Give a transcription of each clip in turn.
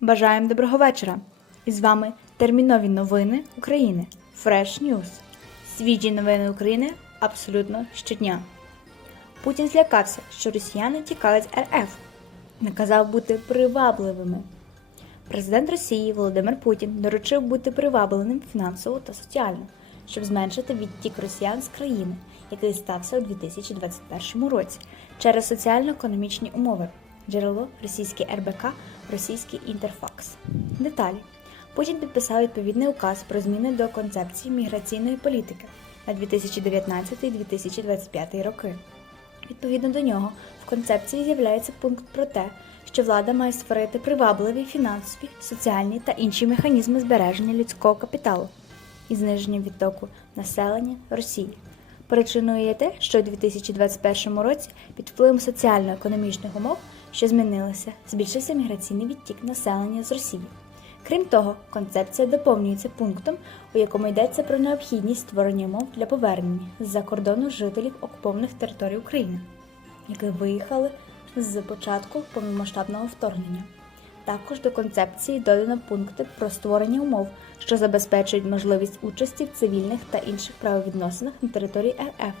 Бажаємо доброго вечора! І з вами термінові новини України Fresh News. Свіжі новини України абсолютно щодня. Путін злякався, що росіяни тікають з РФ. Наказав бути привабливими. Президент Росії Володимир Путін доручив бути привабленим фінансово та соціально, щоб зменшити відтік росіян з країни, який стався у 2021 році через соціально-економічні умови. Джерело російське РБК, російський інтерфакс. Деталі. Путін підписав відповідний указ про зміни до концепції міграційної політики на 2019-2025 роки. Відповідно до нього, в концепції з'являється пункт про те, що влада має створити привабливі фінансові, соціальні та інші механізми збереження людського капіталу і зниження відтоку населення Росії. Причиною є те, що у 2021 році під впливом соціально-економічних умов, що змінилися, збільшився міграційний відтік населення з Росії. Крім того, концепція доповнюється пунктом, у якому йдеться про необхідність створення умов для повернення з-за кордону жителів окупованих територій України, які виїхали з початку повномасштабного вторгнення. Також до концепції додано пункти про створення умов, що забезпечують можливість участі в цивільних та інших правовідносинах на території РФ,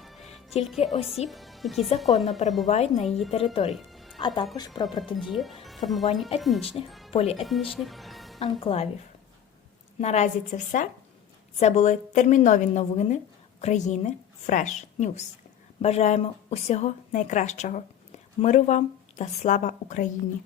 тільки осіб, які законно перебувають на її території, а також про протидію формуванню етнічних, поліетнічних анклавів. Наразі це все. Це були термінові новини України Fresh News. Бажаємо усього найкращого. Миру вам та слава Україні!